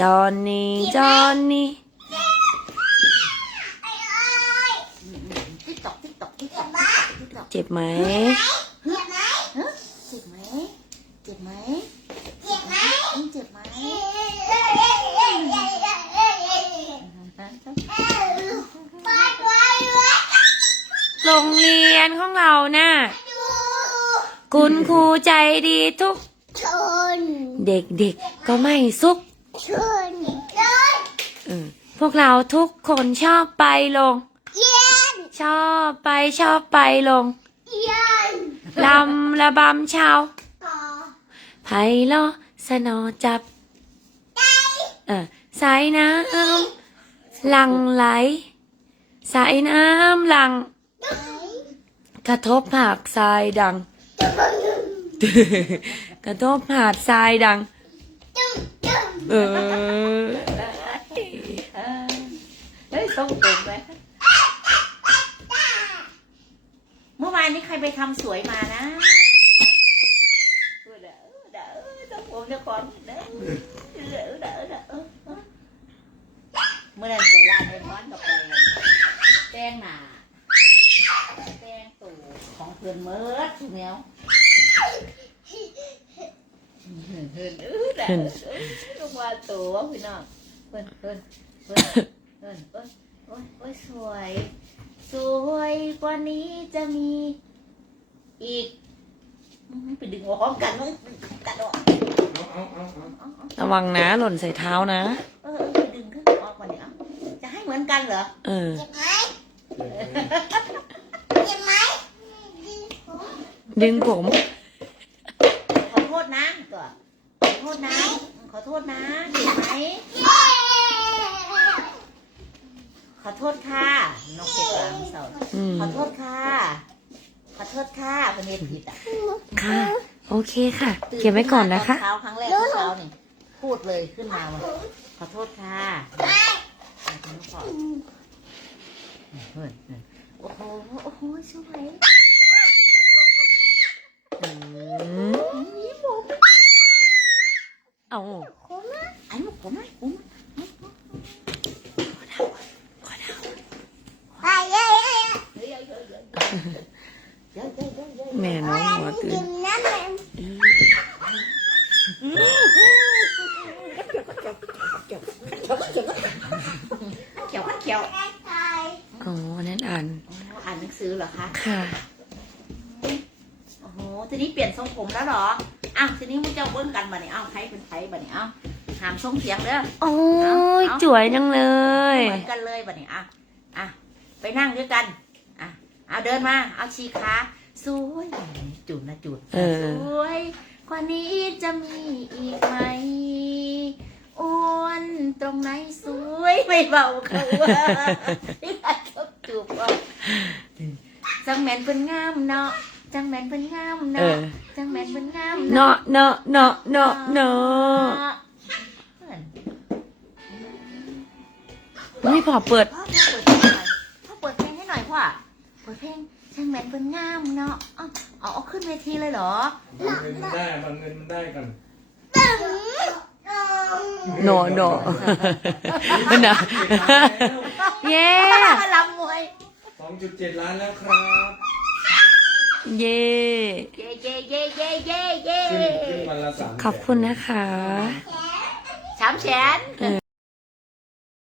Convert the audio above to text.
จอนนี่จอนนี่ติ๊กตอกติ๊กตอกติ๊กตอกติ๊กตอกเจ็บไหมเจ็บไหมเจ็บไหมเจ็บไหมเจ็บไหมเจ็บไหมโรงเรียนของเราน่ะคุณครูใจดีทุกชนเด็กๆก็ไม่ซุก ชนเออพวกเราทุกคนชอบไปลง เย็นชอบไปชอบไปลงเย็นลำระบำเชาวต่อไพเราะสนอจับ เออสายน้ำหลังไหล สายน้ำหลังกระทบหากทรายดัง กระทบหาดทรายดัง เออเฮ้ยต้องตุ่มไหมเมื่อวานนี้ใครไปทำสวยมานะเด้อเด้อต้องผมเจ้าของเด้อเด้อเด้อเด้อเมื่อนั้นไปร้าไอ้ม้อนกับไปแป้งหนาแป้งตู่ของเพื่อนเมิร์ดทุกแนว เฮินเฮินเออเด้อลงมาตัวพี่น้องเพิ่นเพิ่นเพิ่นเพิ่นเพิ่นโอ้ยโอ้ยสวย สวยกว่านี้จะมีอีกไปดึงหัวของกันมั้งกันออกเอระวังนะหล่นใส่เท้านะ เออไปดึงขึ้นออกมาเนี่ยจะให้เหมือนกันเหรอเออเจ็บไหมเจ็บไหมดึงผม ขอโทษนะตัวขอโทษนะ ขอโท ษนะเห็นไหมขอโทษค่ะนกเก็บวางเสาอืม ขอโทษค่ะ ขอโทษค่ะเป็นเฮ็ดผิดอะค่ะ โอเคค่ะ เก็บไว้ก่อนนะคะตเช้าครั้งแรกของเรานี่พูดเลยขึ้นมาว่าขอโทษค่ะขอโทษก่อนเฮ้ยเฮ้ยโอ้โหโอ้โหสวย อืมเอา ไอ้หมกผมไหมผม ไปเย้ เฮ้ยเฮ้ยเฮ้ยเฮ้ยเฮ้ยเฮ้ ยเฮ้ยเฮ้ยแม่น้องหัวตื่กินนน้ำมันเขียวเขียวอ๋ออันนั้นอ่าน อ่านหนังสือเหรอคะ ค่ะ โอ้โห ทีนี้เปลี่ยนทรงผมแล้วเหรออ้าวทีนี้มึงจะเบิ้งกันบ่เนี่ยอ้าวใครเป็นใครบ่เนี่ยอ้าว หามทรงเสียงเด้อ โอ้ยเอา สวยจังเลย เหมือนกันเลยบ่เนี่ยอะอะไปนั่งด้วยกันอะเอาเดินมา เอาชีขาสวยจุดนะจุดเออ สวยกว่านี้จะมีอีกไหมอ้วนตรงไหนสวยไม่เบาเขาว่าที่อยากชอบจูบว่าจังแมนเป็นงามเนาะจังแมนเป็นงามเอเนาะอ จังแมนเป็นงามเนาะเนาะเนาะเนาะเนาะ อเปิด พ่อพ่อเปิดเพลงหน่อยพ่อเปิดเพลงให้หน่อยพ่อเปิดเพลงช่างแมนเป็นงามเนาะเอาเอาเอาขึ้นเวทีเลยเหรอบางเงินมันได้บางเงินมันได้กันโนโนนะเย้ลำมวยสองจุดเจ็ดล้านแล้วครับ เย้เย่เย่เย่เย่เย่เย่ขึ้นขึ้นวันละสามแสนขอบคุณนะคะสามแสน